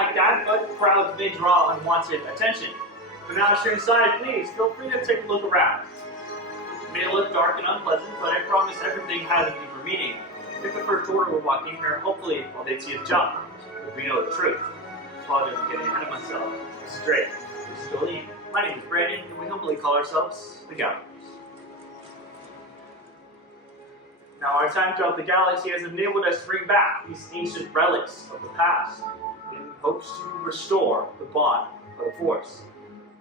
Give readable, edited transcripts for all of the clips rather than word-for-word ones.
like that, but crowds may draw unwanted attention. But now that you're inside, please feel free to take a look around. It may look dark and unpleasant, but I promise everything has a deeper meaning. If the First Order were walking here, hopefully, well, they'd see a jump, if we know the truth. Apologize for getting ahead of myself. This is great. This is Jolene. My name is Brandon, and we humbly call ourselves the Galaxies. Now, our time throughout the galaxy has enabled us to bring back these ancient relics of the past in hopes to restore the bond of the Force.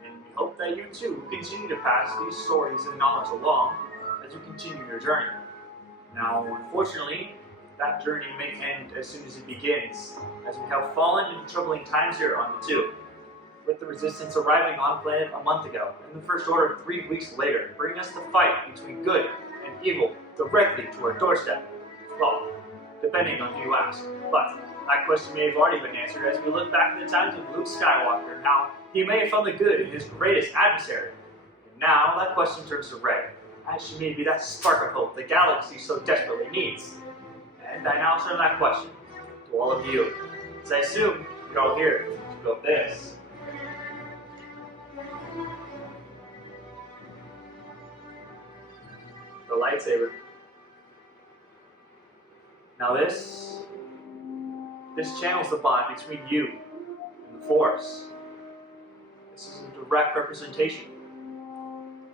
And we hope that you too will continue to pass these stories and knowledge along as you continue your journey. Now, unfortunately, that journey may end as soon as it begins, as we have fallen into troubling times here on Batuu, with the Resistance arriving on planet a month ago, and the First Order 3 weeks later, bringing us the fight between good and evil directly to our doorstep. Well, depending on who you ask. But that question may have already been answered as we look back at the times of Luke Skywalker and how he may have found the good in his greatest adversary. And now that question turns to Rey, as she may be that spark of hope the galaxy so desperately needs. And I now turn that question to all of you, as I assume you're all here to build this. The lightsaber. Now this channels the bond between you and the Force. This is a direct representation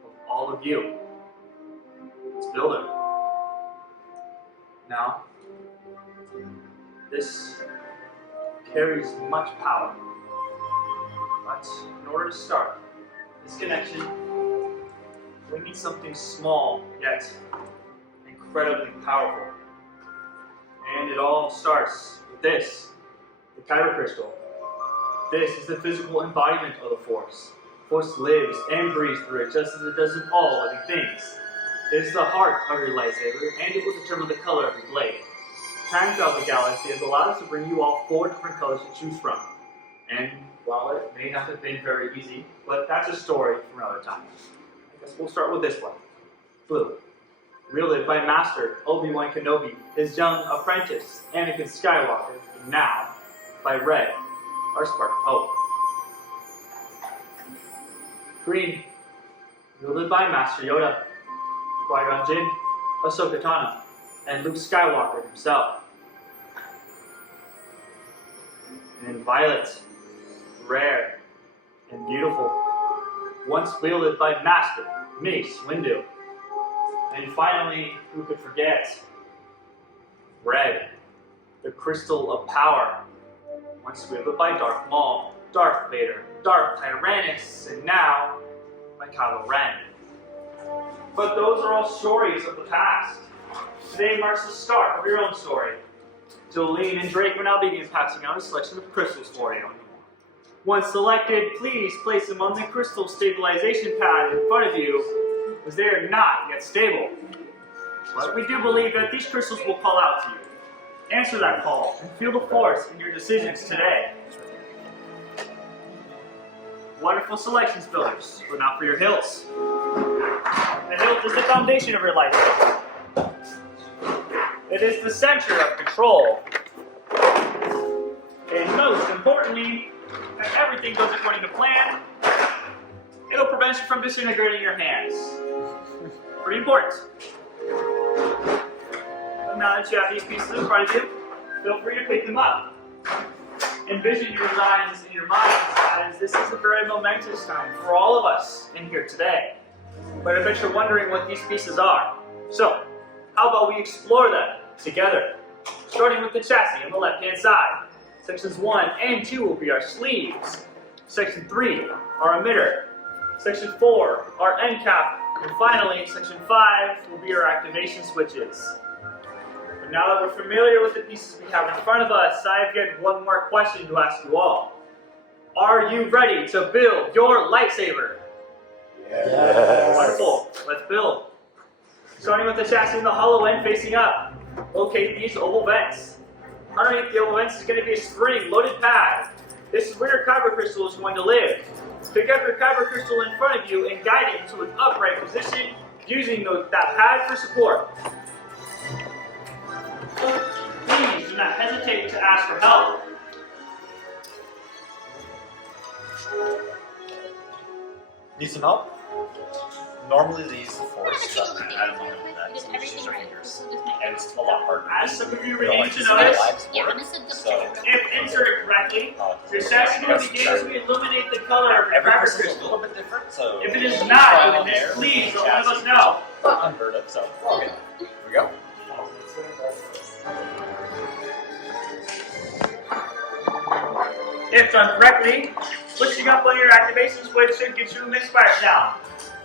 of all of you. Let's build it. Now, this carries much power. But in order to start this connection, we need something small yet incredibly powerful. And it all starts with this, the Kyber crystal. This is the physical embodiment of the Force. The Force lives and breathes through it just as it does in all living things. It is the heart of your lightsaber, and it will determine the color of your blade. Time throughout the galaxy has allowed us to bring you all 4 different colors to choose from. And while it may not have been very easy, but that's a story for another time. I guess we'll start with this one. Blue. Wielded by Master Obi-Wan Kenobi, his young apprentice, Anakin Skywalker, and now by Red, our spark of hope. Green. Wielded by Master Yoda, Qui-Gon Jinn, Ahsoka Tano, and Luke Skywalker himself. And Violet, rare and beautiful, once wielded by Master Mace Windu. And finally, who could forget? Red, the crystal of power, once wielded by Darth Maul, Darth Vader, Darth Tyrannus, and now by Kylo Ren. But those are all stories of the past. Today marks the start of your own story. Jolene and Drake will now begin passing out a selection of crystals for you. Once selected, please place them on the crystal stabilization pad in front of you, as they are not yet stable. But we do believe that these crystals will call out to you. Answer that call and feel the Force in your decisions today. Wonderful selections, builders, but not for your hilts. The hilt is the foundation of your lightsaber. It is the center of control. And most importantly, if everything goes according to plan, it'll prevent you from disintegrating your hands. Pretty important. And now that you have these pieces in front of you, feel free to pick them up. Envision your designs in your minds, as this is a very momentous time for all of us in here today. But I bet you're wondering what these pieces are. So, how about we explore them together? Starting with the chassis on the left-hand side. Sections 1 and 2 will be our sleeves. Section 3, our emitter. Section 4, our end cap. And finally, Section 5 will be our activation switches. But now that we're familiar with the pieces we have in front of us, I have yet one more question to ask you all. Are you ready to build your lightsaber? Yes. Wonderful. Let's build. Starting with the chassis and the hollow end facing up. Locate these oval vents. Underneath the oval vents is going to be a spring-loaded pad. This is where your Kyber crystal is going to live. Pick up your Kyber crystal in front of you and guide it into an upright position using that pad for support. Please do not hesitate to ask for help. Need some help? Normally they use the force, but I don't know that. So you just use your fingers. And it's a lot harder. As some of you You know, begin like, to this is how notice, lives Yeah, work. I'm gonna So, if inserted correctly, your that's sassy begins to illuminate the color of your every cracker person's a crystal. little bit different, so If it is you not, try even on this, there, please the let one of us chassis know. is unheard of, so okay. Here we go. If done correctly, switching up on your activation switch should get you a misfire sound.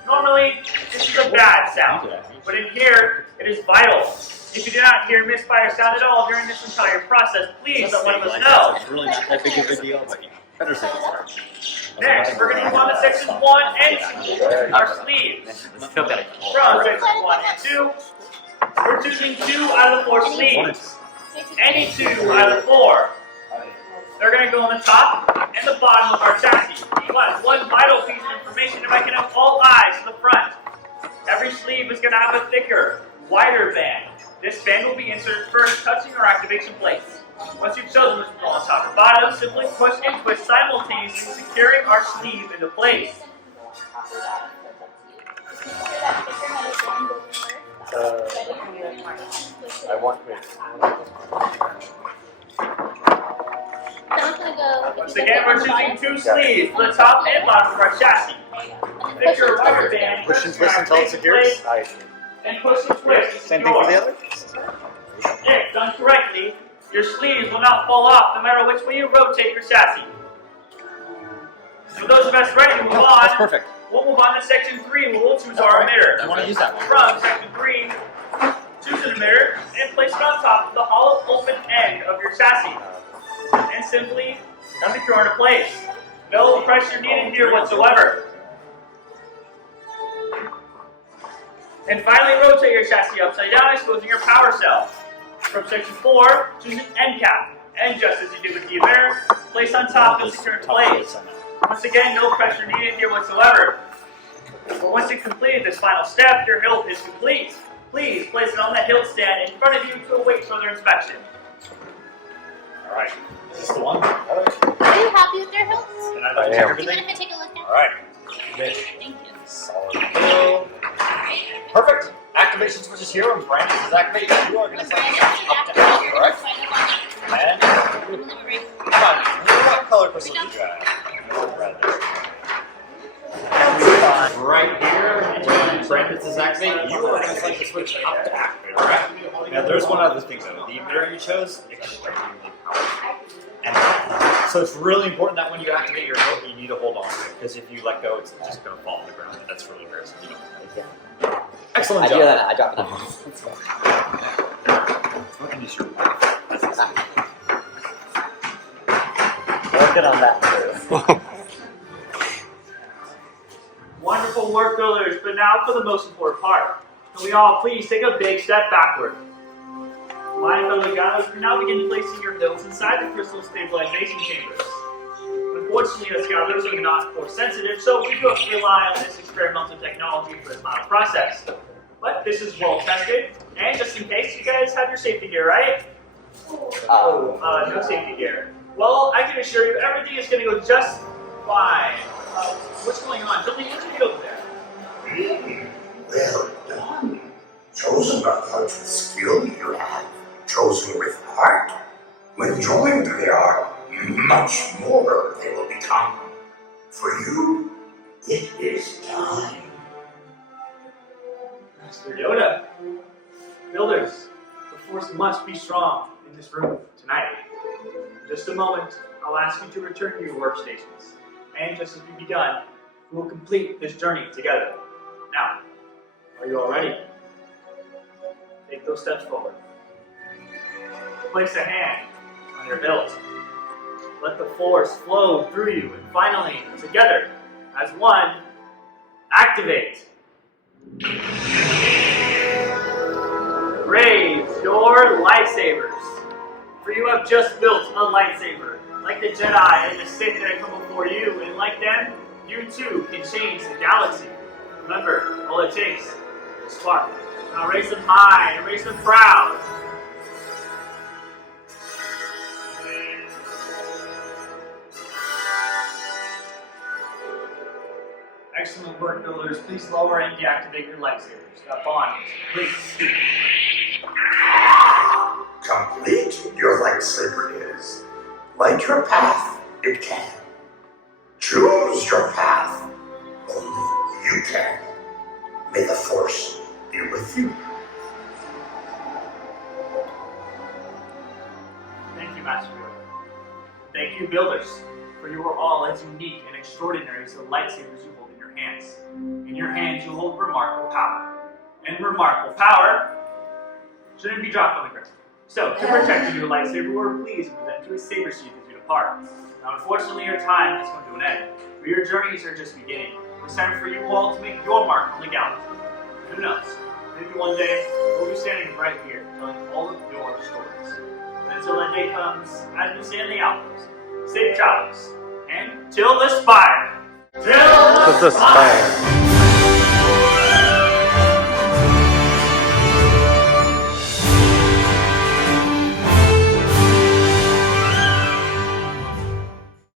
Normally, this is a bad sound, but in here, it is vital. If you do not hear misfire sound at all during this entire process, please let one of us know. It's really not that big of a deal, but you better say it's Next, we're going to move on to sections 1 and 2, our sleeves. From sections 1 and 2, we're choosing 2 out of the 4 sleeves. Any 2 out of the 4. They're going to go on the top and the bottom of our chassis. But one vital piece of information, if I can have all eyes to the front. Every sleeve is going to have a thicker, wider band. This band will be inserted first, touching our activation plates. Once you've chosen which will go on top or bottom, simply push and twist simultaneously, securing our sleeve into place. I want me. Once again, we're choosing 2 sleeves, the top and bottom of our chassis. Thicker, wider band. Push and twist until it secures. And push and twist to Same thing for the secure. other? If done correctly, your sleeves will not fall off no matter which way you rotate your chassis. For those of us ready to move That's on, perfect. we'll move on to section 3 where we'll choose our emitter. I want to use that one. From section 3, choose an emitter and place it on top of the hollow open end of your chassis. And simply secure into place. No pressure needed here whatsoever. And finally rotate your chassis upside down, exposing your power cell. From section 4, choose an end cap. And just as you did with the emitter, place on top and secure in place. Once again, no pressure needed here whatsoever. Once you've completed this final step, your hilt is complete. Please place it on the hilt stand in front of you to await further inspection. Alright. Is this the one? Are you happy with your hilts? Can I I check am. Do you everything? mind if I take a look at it? Alright. Thank you. Solid. Perfect. Activation switch is here. When Brandon is activated, you are going to send this up to half, alright? And come on. What color crystal do you have? Red. Right here, when Brandon's is activated, you are going to select the switch up to activate, alright? Now there's one other thing though. The emitter you chose, extremely powerful. And so it's really important that when you activate your hilt, you need to hold on to it. Because if you let go, it's just going to fall on the ground. And that's really rare. So you don't. Excellent job. I do that. I drop it down. Fucking use your wife. That's easy. Working on that. Wonderful work, builders, but now for the most important part. Can we all please take a big step backward? My fellow guys, we now begin placing your hilts inside the crystal stabilization chambers. Unfortunately, the scholars are not force sensitive, so we do have to rely on this experimental technology for this final process. But this is well tested, and just in case, you guys have your safety gear, right? No safety gear. Well, I can assure you, everything is going to go just fine. What's going on? Tell me what you do over there. Well done. Chosen not out of skill you have, chosen with heart. When joined they are, much more they will become. For you, it is time. Master Yoda. Builders, the force must be strong in this room tonight. In just a moment, I'll ask you to return to your workstations. And just as we've begun, we will complete this journey together. Now, are you all ready? Take those steps forward. Place a hand on your hilt. Let the force flow through you, and finally, together, as one, activate. Raise your lightsabers, for you have just built a lightsaber, like the Jedi and the Sith that have come before you, and like them, you too can change the galaxy. Remember, all it takes is a spark. Now raise them high and raise them proud. Excellent work, builders. Please lower and deactivate your lightsabers. That bond, please. Complete your lightsaber is. Light your path, it can. Choose your path, only you can. May the Force be with you. Thank you, Master Yoda. Thank you, builders, for you are all as unique and extraordinary as the lightsabers you hold in your hands. In your hands you hold remarkable power. And remarkable power shouldn't be dropped on the ground. So, to protect your lightsaber, we're pleased to present you a saber sheath as you depart. Now, unfortunately, your time has come to an end, but your journeys are just beginning. It's time for you all to make your mark on the galaxy. Who knows? Maybe one day we'll be standing right here, telling all of your stories. But until that day comes, as we say in the outpost, safe travels, and till the spire! Till The spire.